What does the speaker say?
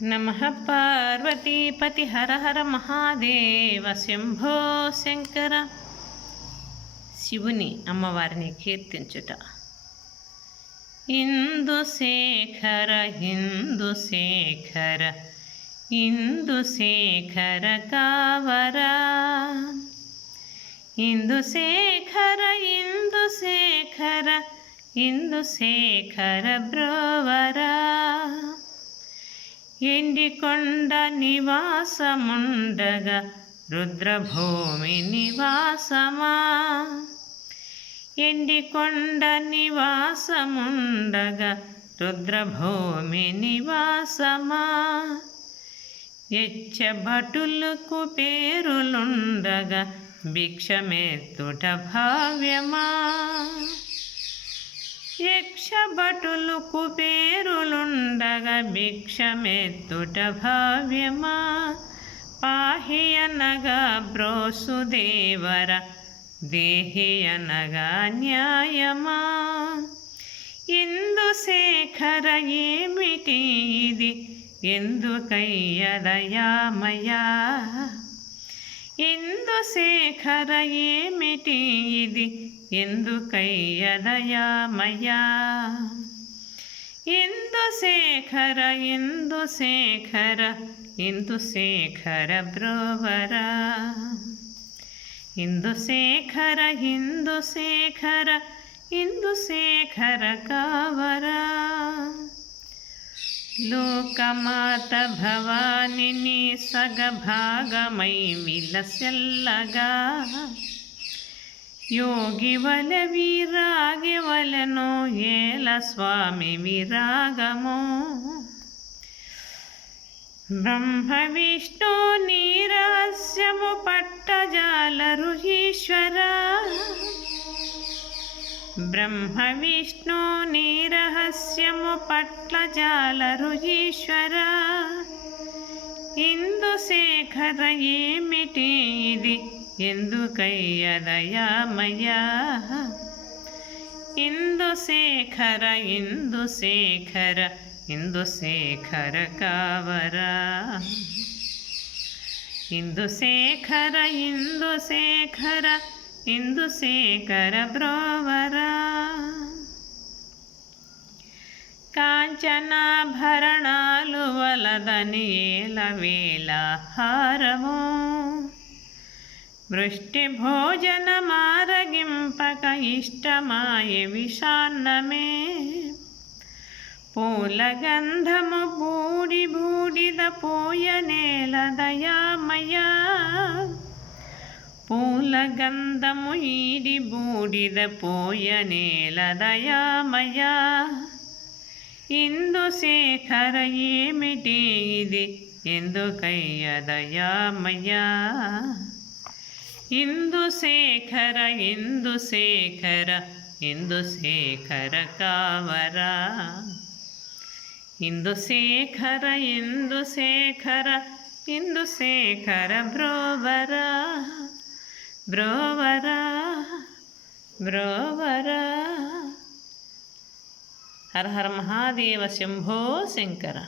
నమః పార్వతీపతి హర హర మహాదేవ శంభో శంకర. శివుని అమ్మవారిని కీర్తించుట. ఇందుశేఖర ఇందుశేఖర ఇందుశేఖర కావరా, ఇందుశేఖర ఇందుశేఖర ఇందుశేఖర బ్రోవరా. ఎండికొండ నివాసముండగా రుద్రభూమి నివాసమా, ఎండికొండ నివాసముండగా రుద్రభూమి నివాసమా. ఎచ్చభటులకు పేరులుండగా భిక్షమెత్తుట భావ్యమా, యక్షభటులకు పేరులుండగా భిక్షమెత్తుట భావ్యమా. పాహియనగా బ్రోసుదేవర దేహియనగా న్యాయమా. ఇందుశేఖర ఏమిటి ఇది ఎందుకయ్య దయామయా, ఇందుశేఖర ఏమిటి ఇది ఎందుకయ్య దయామయా. ఇందుశేఖర ఇందుశేఖర ఇందుశేఖర బ్రోవరా, ఇందుశేఖర ఇందుశేఖర ఇందుశేఖర కావరా. లోకమాత భవానిని సగభాగమై విలసెల్లగా, యోగివల విరాగివలను ఏల స్వామి విరాగము. బ్రహ్మ విష్ణు నీరహస్యము పట్టజాలరు ఈశ్వరా, బ్రహ్మ విష్ణు నీరహస్యము పట్ల జాలరు ఈశ్వరా. ఇందుశేఖర ఏమిటి ఇది ఎందుకయ్య దయామయా, ఇందుశేఖర ఇందుశేఖర ఇందుశేఖర కావరా. ఇందుశేఖర ఇందుశేఖర ఇందుశేఖర బ్రోవరా. కాంచనాభరణాలు వలదని ఏలవేళ హారము, వృష్టి భోజన మారగింపక ఇష్టమాయ విషాన్నమే. పూలగంధము బూడి బూడిద పోయనేల దయామయా, పూలగంధము ఈడి బూడిద పోయనేల దయామయా. ఇందుశేఖర ఏమిటి ఇది ఎందుకయ్య దయామయా, ఇందుశేఖర ఇందుశేఖర ఇందుశేఖర కావరా. ఇందుశేఖర ఇందుశేఖర ఇందుశేఖర బ్రోవరా, బ్రోవరా బ్రోవరా. హర హర మహాదేవ శంభో శంకర.